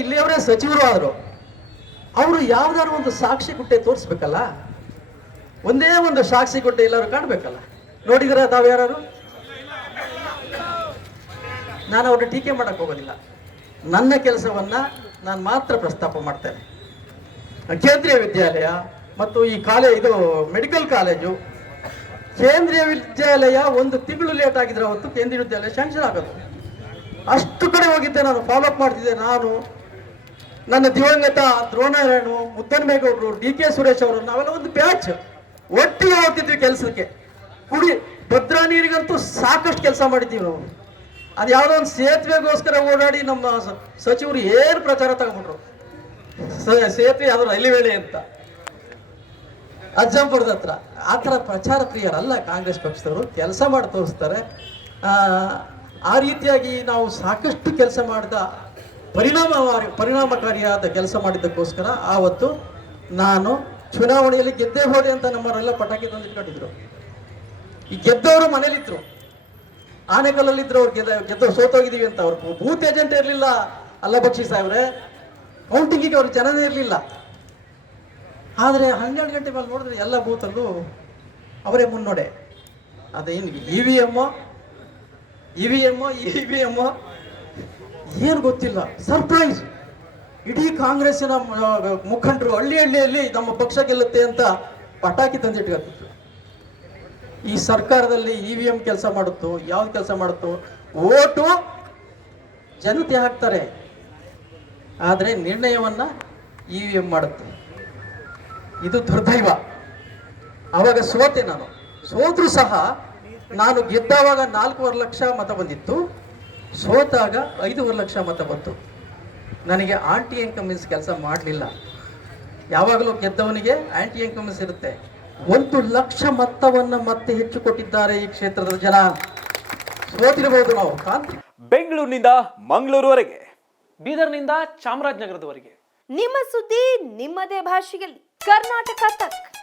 ಇಲ್ಲಿಯವರೇ ಸಚಿವರು ಆದರು, ಅವರು ಯಾವ್ದಾದ್ರು ಒಂದು ಸಾಕ್ಷಿ ಗುಟ್ಟೆ ತೋರಿಸ್ಬೇಕಲ್ಲ? ಒಂದೇ ಒಂದು ಸಾಕ್ಷಿ ಗುಟ್ಟೆ ಎಲ್ಲರೂ ಕಾಣ್ಬೇಕಲ್ಲ? ನೋಡಿದಿರ ತಾವ್ಯಾರು ನಾನು ಅವ್ರನ್ನ ಟೀಕೆ ಮಾಡಕ್ ಹೋಗೋದಿಲ್ಲ. ನನ್ನ ಕೆಲಸವನ್ನ ನಾನು ಮಾತ್ರ ಪ್ರಸ್ತಾಪ ಮಾಡ್ತೇನೆ. ಕೇಂದ್ರೀಯ ವಿದ್ಯಾಲಯ ಮತ್ತು ಈ ಕಾಲೇಜ್ ಇದು ಮೆಡಿಕಲ್ ಕಾಲೇಜು, ಕೇಂದ್ರೀಯ ವಿದ್ಯಾಲಯ ಒಂದು ತಿಂಗಳು ಲೇಟ್ ಆಗಿದ್ರೆ ಅವತ್ತು ಕೇಂದ್ರೀಯ ವಿದ್ಯಾಲಯ ಶಾಂಕ್ಷನ್ ಆಗೋದು. ಅಷ್ಟು ಕಡೆ ಹೋಗಿದ್ದೆ ನಾನು ಫಾಲೋ ಅಪ್ ಮಾಡ್ತಿದ್ದೆ ನಾನು. ನನ್ನ ದಿವಂಗತ ದ್ರೋಣಾರಾಯಣು ಮುದ್ದನ್ಮೇಗೌಡರು ಡಿ ಕೆ ಸುರೇಶ್ ಅವರು ನಾವೆಲ್ಲ ಒಂದು ಬ್ಯಾಚ್. ಒಟ್ಟಿಗೆ ಹೋಗ್ತಿದ್ವಿ ಕೆಲಸಕ್ಕೆ. ಕುಡಿ, ಭದ್ರಾ ನೀರಿಗಂತೂ ಸಾಕಷ್ಟು ಕೆಲಸ ಮಾಡಿದ್ದೀವಿ ನಾವು. ಅದು ಯಾವುದೋ ಒಂದು ಸೇತುವೆಗೋಸ್ಕರ ಓಡಾಡಿ ನಮ್ಮ ಸಚಿವರು ಏನು ಪ್ರಚಾರ ತಗೊಂಡ್ರು. ಸೇತುವೆ ಯಾವ್ದು ರೈಲ್ವೆ ಅಂತ. ಅಜ್ಜಂಪುರದ ಹತ್ರ. ಆ ಪ್ರಚಾರ ಪ್ರಿಯರಲ್ಲ ಕಾಂಗ್ರೆಸ್ ಪಕ್ಷದವರು. ಕೆಲಸ ಮಾಡಿ ತೋರಿಸ್ತಾರೆ. ಆ ರೀತಿಯಾಗಿ ನಾವು ಸಾಕಷ್ಟು ಕೆಲಸ ಮಾಡಿದ ಪರಿಣಾಮಕಾರಿ ಪರಿಣಾಮಕಾರಿಯಾದ ಕೆಲಸ ಮಾಡಿದ್ದಕ್ಕೋಸ್ಕರ ಆವತ್ತು ನಾನು ಚುನಾವಣೆಯಲ್ಲಿ ಗೆದ್ದೇ ಹೋದೆ ಅಂತ ನಮ್ಮವರೆಲ್ಲ ಪಟಾಕಿ ತಂದಿಟ್ಕೊಂಡಿದ್ರು ಈ ಗೆದ್ದವರು ಮನೇಲಿದ್ರು. ಆನೆಕಲ್ಲಲ್ಲಿದ್ರು ಅವ್ರು ಗೆದ್ದ ಗೆದ್ದು ಸೋತೋಗಿದ್ದೀವಿ ಅಂತ ಅವ್ರು ಬೂತ್ ಏಜೆಂಟ್ ಇರಲಿಲ್ಲ. ಅಲ್ಲ ಬಕ್ಷಿ ಸಾಹೇಬ್ರೆ ಕೌಂಟಿಂಗಿಗೆ ಅವ್ರು ಜನನೇ ಇರಲಿಲ್ಲ. ಆದರೆ ಹನ್ನೆರಡು ಗಂಟೆ ಮೇಲೆ ನೋಡಿದ್ರೆ ಎಲ್ಲ ಬೂತಲ್ಲೂ ಅವರೇ ಮುನ್ನೋಡೆ. ಅದೇನು, ಇ ವಿ ಎಮ್ಮೋ, ಇ ವಿ ಎಮ್ಮೋ, ಇ ವಿ ಎಮ್ಮೋ ಏನು ಗೊತ್ತಿಲ್ಲ. ಸರ್ಪ್ರೈಸ್ ಇಡೀ ಕಾಂಗ್ರೆಸ್ಸಿನ ಮುಖಂಡರು ಹಳ್ಳಿ ಹಳ್ಳಿಯಲ್ಲಿ ನಮ್ಮ ಪಕ್ಷ ಗೆಲ್ಲುತ್ತೆ ಅಂತ ಪಟಾಕಿ ತಂದಿಟ್ಕೊತಿದ್ರು ಈ ಸರ್ಕಾರದಲ್ಲಿ ಇ ವಿ ಎಂ ಕೆಲಸ ಮಾಡುತ್ತೋ, ಯಾವ್ದು ಕೆಲಸ ಮಾಡುತ್ತೋ, ಓಟು ಜನತೆ ಹಾಕ್ತಾರೆ. ಆದರೆ ನಿರ್ಣಯವನ್ನ ಇ ವಿ ಎಂ ಮಾಡುತ್ತೆ. ಇದು ದುರ್ದೈವ. ಆವಾಗ ಸೋತೆ ನಾನು. ಸೋತ್ರೂ ಸಹ ನಾನು ಗೆದ್ದಾವಾಗ ನಾಲ್ಕೂವರೆ ಲಕ್ಷ ಮತ ಬಂದಿತ್ತು. ಸೋತಾಗ ಐದೂವರೆ ಲಕ್ಷ ಮತ ಬಂತು. ನನಗೆ ಆಂಟಿ ಇನ್ಕಮಿನ್ಸ್ ಕೆಲಸ ಮಾಡಲಿಲ್ಲ. ಯಾವಾಗಲೂ ಗೆದ್ದವನಿಗೆ ಆಂಟಿ ಇನ್ಕಮಿನ್ಸ್ ಇರುತ್ತೆ. ಒಂದು ಲಕ್ಷ ಮತವನ್ನು ಮತ್ತೆ ಹೆಚ್ಚು ಕೊಟ್ಟಿದ್ದಾರೆ ಈ ಕ್ಷೇತ್ರದ ಜನ. ಸೋತಿರಬಹುದು ನಾವು ಕಾಂತಿ ಬೆಂಗಳೂರಿನಿಂದ ಮಂಗಳೂರುವರೆಗೆ. ಬೀದರ್ನಿಂದ ಚಾಮರಾಜನಗರದವರೆಗೆ. ನಿಮ್ಮ ಸುದ್ದಿ ನಿಮ್ಮದೇ ಭಾಷೆಯಲ್ಲಿ. ಕರ್ನಾಟಕ ತಕ್.